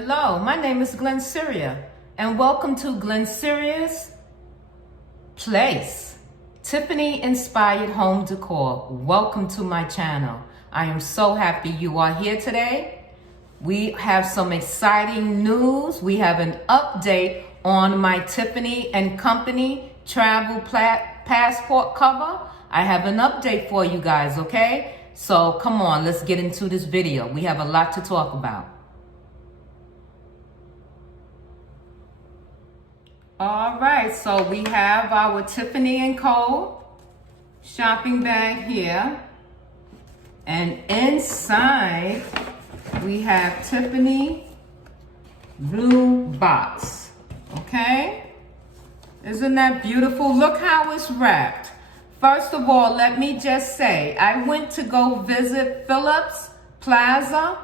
Hello, my name is Glennceria, and welcome to Glennceria's Place, Tiffany-inspired home decor. Welcome to my channel. I am so happy you are here today. We have some exciting news. We have an update on my Tiffany & Company travel passport cover. I have an update for you guys, okay? So come on, let's get into this video. We have a lot to talk about. All right, so we have our Tiffany & Co. shopping bag here. And inside, we have Tiffany blue box, okay? Isn't that beautiful? Look how it's wrapped. First of all, let me just say, I went to go visit Phipps Plaza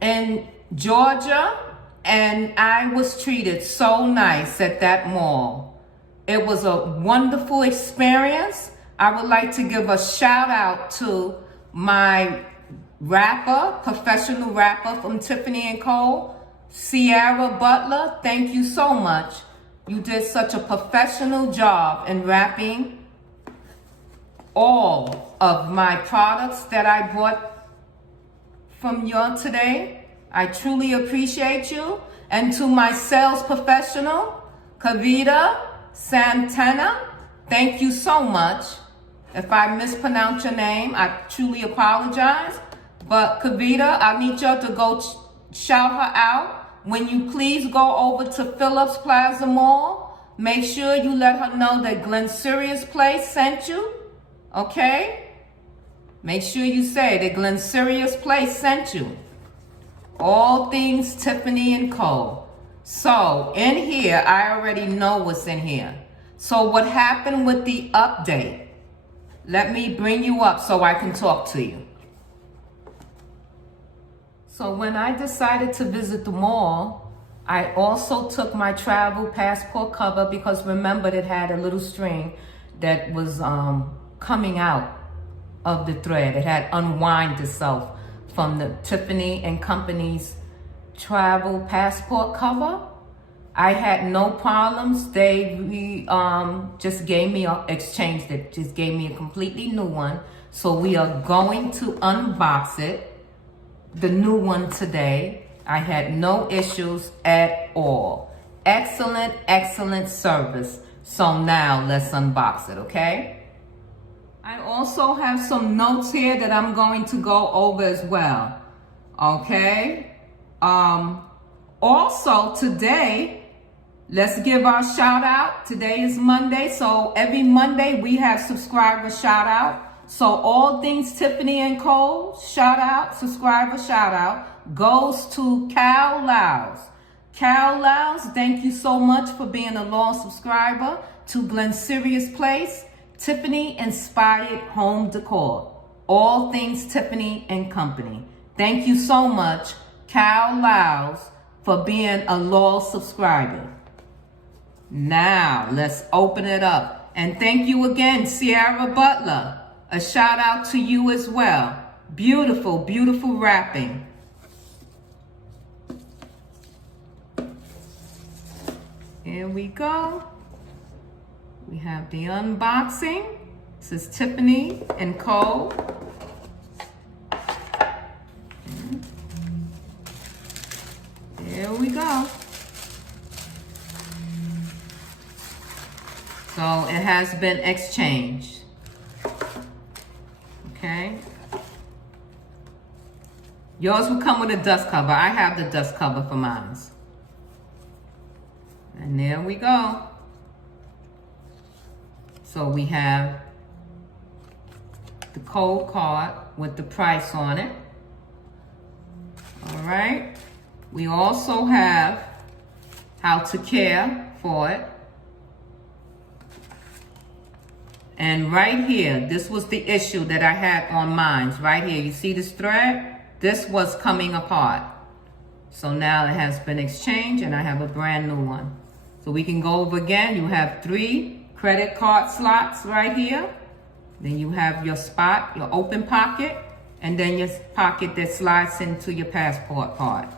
in Georgia, and I was treated so nice at that mall. It was a wonderful experience. I would like to give a shout out to my rapper, professional rapper from Tiffany & Co, Cierra Butler. Thank you so much. You did such a professional job in wrapping all of my products that I bought from you today. I truly appreciate you. And to my sales professional, Kavita Samtani, thank you so much. If I mispronounce your name, I truly apologize. But Kavita, I need y'all to go shout her out. When you please go over to Phipps Plaza Mall, make sure you let her know that Glennceria's Place sent you, okay? Make sure you say that Glennceria's Place sent you. All things Tiffany & Co. So in here, I already know what's in here. So what happened with the update? Let me bring you up so I can talk to you. So when I decided to visit the mall, I also took my travel passport cover because remember it had a little string that was coming out of the thread. It had unwound itself from the Tiffany & Company's travel passport cover. I had no problems. They just gave me exchanged it, just gave me a completely new one. So we are going to unbox it, the new one today. I had no issues at all. Excellent, excellent service. So now let's unbox it, okay? I also have some notes here that I'm going to go over as well, okay? Also today, let's give our shout out. Today is Monday, so every Monday we have subscriber shout out. So all things Tiffany & Co. shout out, subscriber shout out goes to Cal Lows. Cal Lows, thank you so much for being a loyal subscriber to Glennceria's Place, Tiffany-inspired home decor. All things Tiffany & Company. Thank you so much, Cal Lows, for being a loyal subscriber. Now, let's open it up. And thank you again, Cierra Butler. A shout out to you as well. Beautiful, beautiful wrapping. Here we go. We have the unboxing. This is Tiffany & Co. There we go. So it has been exchanged. Okay. Yours will come with a dust cover. I have the dust cover for mine. And there we go. So we have the code card with the price on it. All right. We also have how to care for it. And right here, this was the issue that I had on mine. Right here, you see this thread? This was coming apart. So now it has been exchanged and I have a brand new one. So we can go over again. You have 3 credit card slots right here. Then you have your spot, your open pocket, and then your pocket that slides into your passport card.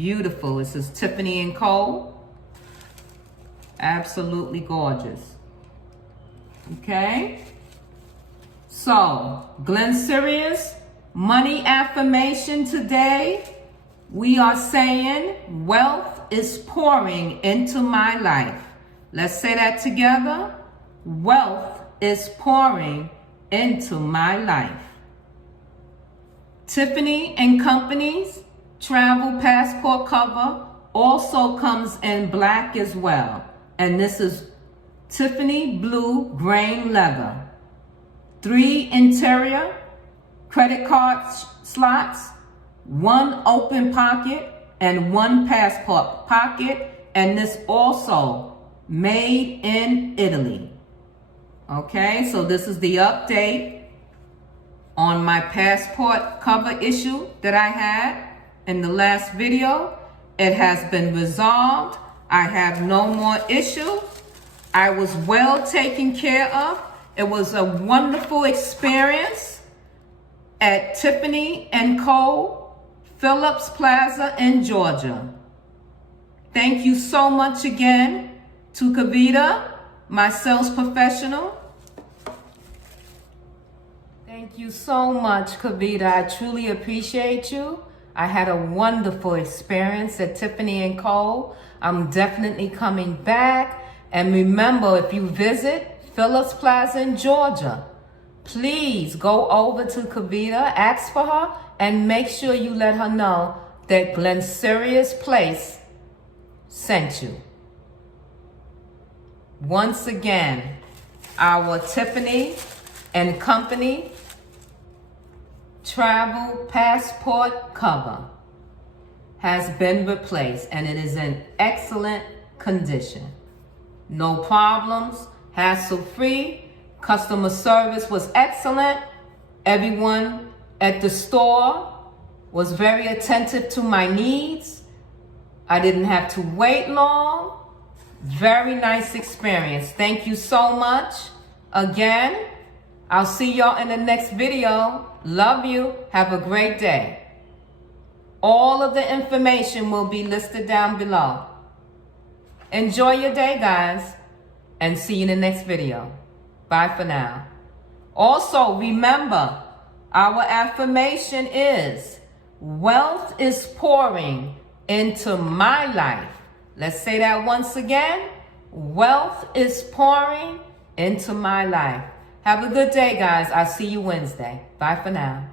Beautiful. This is Tiffany Co. Absolutely gorgeous. Okay. So, Glennceria money affirmation today. We are saying wealth is pouring into my life. Let's say that together. Wealth is pouring into my life. Tiffany and Company's travel passport cover also comes in black as well. And this is Tiffany blue grain leather. 3 interior credit card slots, 1 open pocket, and 1 passport pocket. And this also made in Italy. Okay, so this is the update on my passport cover issue that I had in the last video. It has been resolved. I have no more issue. I was well taken care of. It was a wonderful experience at Tiffany Co, Phipps Plaza in Georgia. Thank you so much again to Kavita, my sales professional. Thank you so much, Kavita. I truly appreciate you. I had a wonderful experience at Tiffany Co. I'm definitely coming back. And remember, if you visit Phipps Plaza in Georgia, please go over to Kavita, ask for her, and make sure you let her know that Glennceria Place sent you. Once again, our Tiffany and Company travel passport cover has been replaced and it is in excellent condition. No problems, hassle-free. Customer service was excellent. Everyone at the store was very attentive to my needs. I didn't have to wait long. Very nice experience. Thank you so much. Again, I'll see y'all in the next video. Love you. Have a great day. All of the information will be listed down below. Enjoy your day, guys, and see you in the next video. Bye for now. Also, remember, our affirmation is, wealth is pouring into my life. Let's say that once again. Wealth is pouring into my life. Have a good day, guys. I'll see you Wednesday. Bye for now.